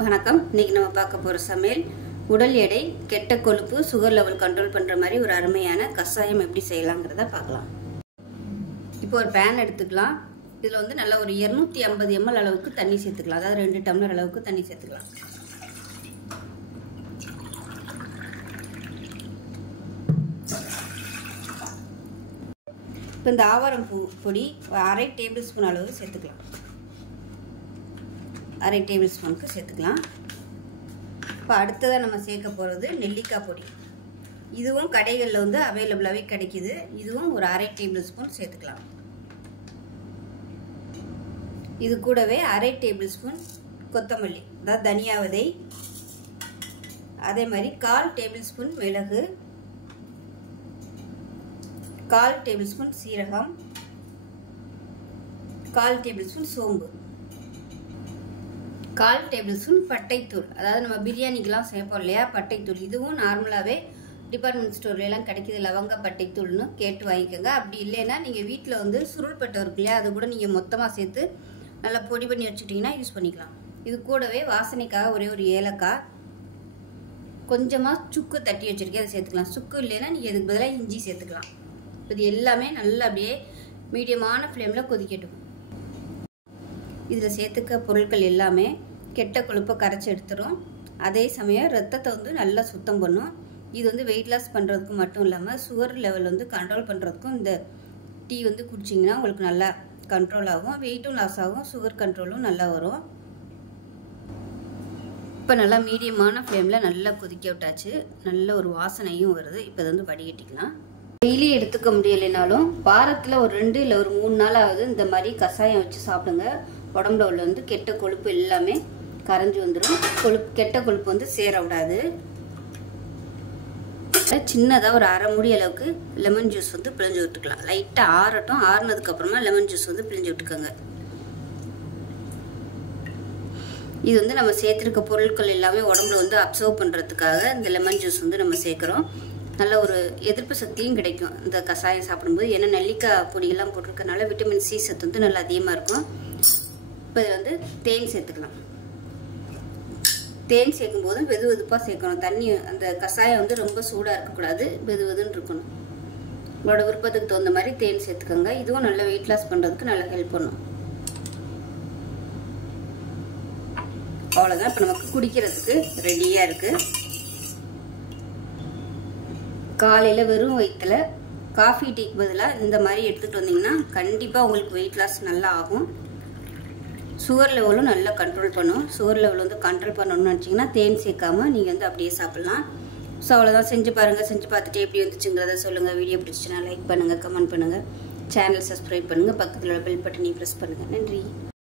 வணக்கம். இன்னைக்கு நம்ம பார்க்க போற சமையல் உடல் எடை, கெட்ட கொழுப்பு, சுகர் லெவல் கண்ட்ரோல் பண்ற மாதிரி ஒரு அருமையான கஷாயம் எப்படி செய்யலாம்ங்கறத பார்க்கலாம். இப்போ ஒரு pan எடுத்துக்கலாம். இதுல வந்து நல்ல ஒரு 250 ml அளவுக்கு தண்ணி சேர்த்துக்கலாம். அதாவது 2 டம்ளர் அளவுக்கு தண்ணி சேர்த்துக்கலாம். இப்போ இந்த ஆவாரம் பொடி 1/2 டேபிள் ஸ்பூன் அளவு சேர்த்துக்கலாம். 1/2 டேபிள் ஸ்பூனுக்கு சேர்த்துக்கலாம். இப்போ அடுத்ததாக நம்ம சேர்க்க போகிறது நெல்லிக்காய் பொடி. இதுவும் கடைகளில் வந்து அவைலபிளாகவே கிடைக்கிது. இதுவும் ஒரு 1/2 டேபிள் ஸ்பூன் சேர்த்துக்கலாம். இது கூடவே 1/2 டேபிள் ஸ்பூன் கொத்தமல்லி, அதாவது தனியா விதை, அதே மாதிரி 1/4 டேபிள் ஸ்பூன் மிளகு, 1/4 டேபிள் ஸ்பூன் சீரகம், 1/4 டேபிள் ஸ்பூன் சோம்பு, 1/4 டேபிள் ஸ்பூன் பட்டைத்தூள். அதாவது நம்ம பிரியாணிக்கெல்லாம் சேர்ப்போம் இல்லையா பட்டைத்தூள். இதுவும் நார்மலாகவே டிபார்ட்மெண்ட் ஸ்டோர்லாம் கிடைக்கிது. லவங்க பட்டைத்தூள்னு கேட்டு வாங்கிக்கோங்க. அப்படி இல்லைன்னா நீங்கள் வீட்டில் வந்து சுருள் பட்டை இருக்கு இல்லையா, அது கூட நீங்கள் மொத்தமாக சேர்த்து நல்லா பொடி பண்ணி வச்சுக்கிட்டிங்கன்னா யூஸ் பண்ணிக்கலாம். இது கூடவே வாசனைக்காக ஒரே ஒரு ஏலக்காய், கொஞ்சமாக சுக்கு தட்டி வச்சுருக்கேன், அதை சேர்த்துக்கலாம். சுக்கு இல்லைன்னா நீங்கள் இதுக்கு பதிலாக இஞ்சி சேர்த்துக்கலாம். இது எல்லாமே நல்லா அப்படியே மீடியமான ஃப்ளேமில் கொதிக்கட்டும். இதில் சேர்த்துக்க பொருட்கள் எல்லாமே கெட்ட கொழுப்பை கரைச்சி எடுத்துரும். அதே சமயம் ரத்தத்தை வந்து நல்லா சுத்தம் பண்ணும். இது வந்து வெயிட் லாஸ் பண்ணுறதுக்கு மட்டும் இல்லாமல் சுகர் லெவல் வந்து கண்ட்ரோல் பண்ணுறதுக்கும் இந்த டீ வந்து குடிச்சிங்கன்னா உங்களுக்கு நல்லா கண்ட்ரோல் ஆகும். வெயிட்டும் லாஸ் ஆகும், சுகர் கண்ட்ரோலும் நல்லா வரும். இப்போ நல்லா மீடியமான ஃப்ளேமில் நல்லா கொதிக்க விட்டாச்சு. நல்ல ஒரு வாசனையும் வருது. இப்போ இதை வந்து வடிகட்டிக்கலாம். டெய்லி எடுத்துக்க முடியலைனாலும் வாரத்தில் ஒரு 2 இல்லை ஒரு 3 நாளாவது இந்த மாதிரி கஷாயம் வச்சு சாப்பிடுங்க. உடம்புல உள்ள வந்து கெட்ட கொழுப்பு எல்லாமே கரைஞ்சி வந்துடும். கெட்ட கொழுப்பு வந்து சேர விடாது. சின்னதாக ஒரு 1/2 மூடி அளவுக்கு லெமன் ஜூஸ் வந்து பிழிஞ்சு விட்டுக்கலாம். லைட்டாக ஆறட்டும். ஆறுனதுக்கு அப்புறமா லெமன் ஜூஸ் வந்து பிழிஞ்சு விட்டுக்கோங்க. இது வந்து நம்ம சேர்த்துருக்க பொருட்கள் எல்லாமே உடம்புல வந்து அப்சர்வ் பண்ணுறதுக்காக இந்த லெமன் ஜூஸ் வந்து நம்ம சேர்க்குறோம். நல்ல ஒரு எதிர்ப்பு சக்தியும் கிடைக்கும் இந்த கஷாயம் சாப்பிடும்போது. ஏன்னா நெல்லிக்காய் பொடியெல்லாம் போட்டிருக்கனால விட்டமின் சி சத்து வந்து நல்லா அதிகமாக இருக்கும். இப்போ இதில் வந்து தேன் சேர்த்துக்கலாம். தேன் சேர்க்கும் போதும் வெது வெதுப்பாக சேர்க்கணும். தண்ணி அந்த கஷாயம் வந்து ரொம்ப சூடாக இருக்கக்கூடாது, வெது வெதுன்னு இருக்கணும். உங்களோட விருப்பத்துக்கு தகுந்த மாதிரி தேன் சேர்த்துக்கோங்க. இதுவும் நல்ல வெயிட் லாஸ் பண்ணுறதுக்கு நல்லா ஹெல்ப் பண்ணும். அவ்வளோதான். இப்போ நமக்கு குடிக்கிறதுக்கு ரெடியாக இருக்குது. காலையில் வெறும் வயிற்றில் காஃபி டீக்கு பதிலாக இந்த மாதிரி எடுத்துகிட்டு வந்தீங்கன்னா கண்டிப்பாக உங்களுக்கு வெயிட் லாஸ் நல்லா ஆகும். சுகர் லெவலும் நல்லா கண்ட்ரோல் பண்ணும். சுகர் லெவல் வந்து கண்ட்ரோல் பண்ணணும்னு நினச்சிங்கன்னா தேன் சேர்க்காமல் நீங்கள் வந்து அப்படியே சாப்பிட்லாம். ஸோ அவ்வளோதான். செஞ்சு பாருங்கள். செஞ்சு பார்த்துட்டு எப்படி வந்துச்சுங்கிறத சொல்லுங்கள். வீடியோ பிடிச்சிச்சுன்னா லைக் பண்ணுங்கள், கமெண்ட் பண்ணுங்கள், சேனல் சப்ஸ்கிரைப் பண்ணுங்கள், பக்கத்தில் உள்ள பெல் பட்டனையும் ப்ரெஸ் பண்ணுங்கள். நன்றி.